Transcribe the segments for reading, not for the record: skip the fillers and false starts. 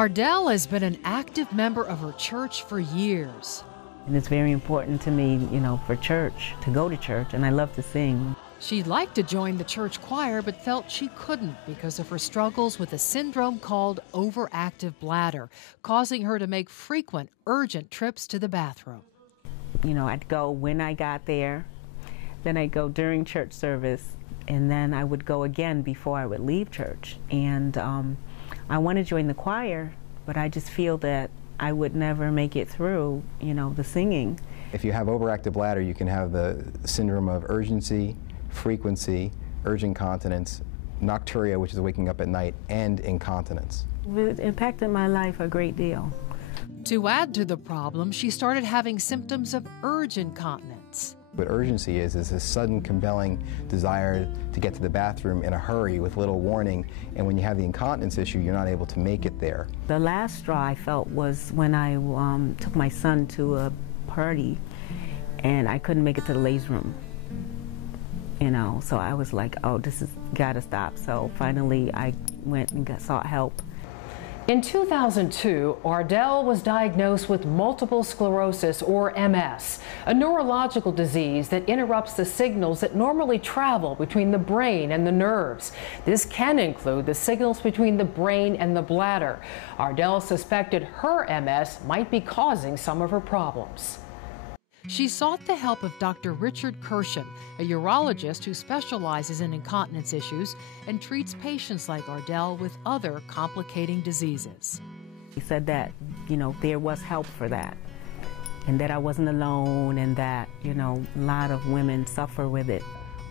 Ardell has been an active member of her church for years. And it's very important to me, for church, to go to church, and I love to sing. She'd like to join the church choir, but felt she couldn't because of her struggles with a syndrome called overactive bladder, causing her to make frequent, urgent trips to the bathroom. I'd go when I got there, then I'd go during church service, and then I would go again before I would leave church. And I want to join the choir, but I just feel that I would never make it through, the singing. If you have overactive bladder, you can have the syndrome of urgency, frequency, urgent incontinence, nocturia, which is waking up at night, and incontinence. It impacted my life a great deal. To add to the problem, she started having symptoms of urgent incontinence. What urgency is a sudden, compelling desire to get to the bathroom in a hurry with little warning, and when you have the incontinence issue, you're not able to make it there. The last straw I felt was when I took my son to a party, and I couldn't make it to the ladies' room. So I was like, oh, this has got to stop. So finally, I went and sought help. In 2002, Ardell was diagnosed with multiple sclerosis, or MS, a neurological disease that interrupts the signals that normally travel between the brain and the nerves. This can include the signals between the brain and the bladder. Ardell suspected her MS might be causing some of her problems. She sought the help of Dr. Richard Kirshen, a urologist who specializes in incontinence issues and treats patients like Ardell with other complicating diseases. He said that, there was help for that, and that I wasn't alone, and that, a lot of women suffer with it.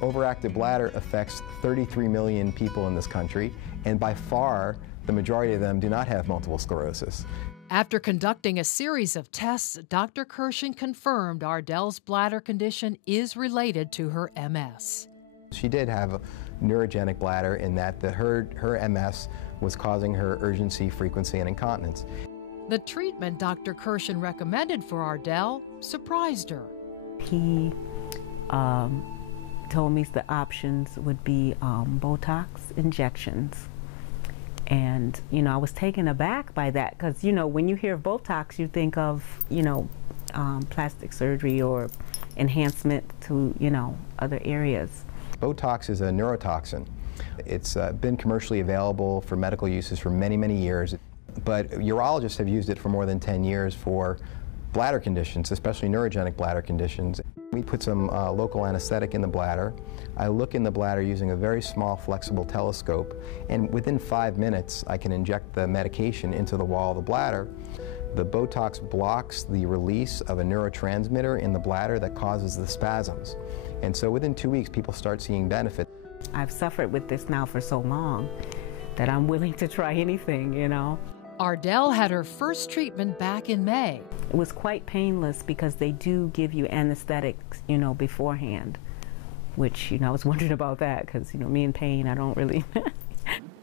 Overactive bladder affects 33 million people in this country, and by far, the majority of them do not have multiple sclerosis. After conducting a series of tests, Dr. Kirshen confirmed Ardell's bladder condition is related to her MS. She did have a neurogenic bladder in that her MS was causing her urgency, frequency, and incontinence. The treatment Dr. Kirshen recommended for Ardell surprised her. He told me the options would be Botox injections. And, I was taken aback by that because, when you hear of Botox, you think of, plastic surgery or enhancement to, other areas. Botox is a neurotoxin. It's been commercially available for medical uses for many, many years, but urologists have used it for more than 10 years for bladder conditions, especially neurogenic bladder conditions. We put some local anesthetic in the bladder. I look in the bladder using a very small flexible telescope, and within 5 minutes I can inject the medication into the wall of the bladder. The Botox blocks the release of a neurotransmitter in the bladder that causes the spasms. And so within 2 weeks people start seeing benefit. I've suffered with this now for so long that I'm willing to try anything, Ardell had her first treatment back in May. It was quite painless because they do give you anesthetics, beforehand, which, I was wondering about that because, me in pain, I don't really.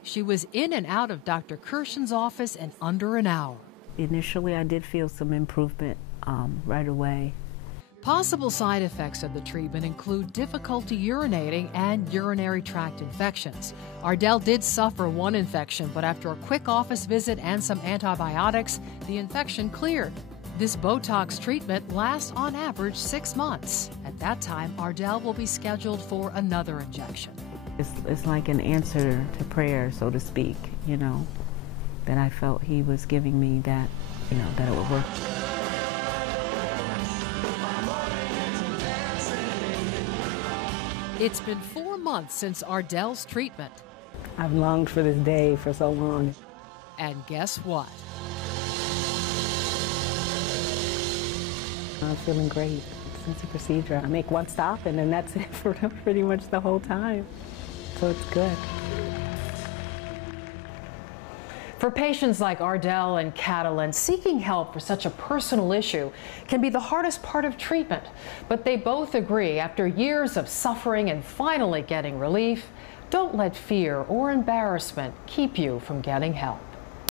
She was in and out of Dr. Kirshen's office in under an hour. Initially, I did feel some improvement right away. Possible side effects of the treatment include difficulty urinating and urinary tract infections. Ardell did suffer one infection, but after a quick office visit and some antibiotics, the infection cleared. This Botox treatment lasts on average 6 months. At that time, Ardell will be scheduled for another injection. It's like an answer to prayer, so to speak, that I felt he was giving me that, that it would work. It's been 4 months since Ardell's treatment. I've longed for this day for so long. And guess what? I'm feeling great since the procedure. I make one stop and then that's it for pretty much the whole time. So it's good. For patients like Ardell and Catalin, seeking help for such a personal issue can be the hardest part of treatment. But they both agree, after years of suffering and finally getting relief, don't let fear or embarrassment keep you from getting help.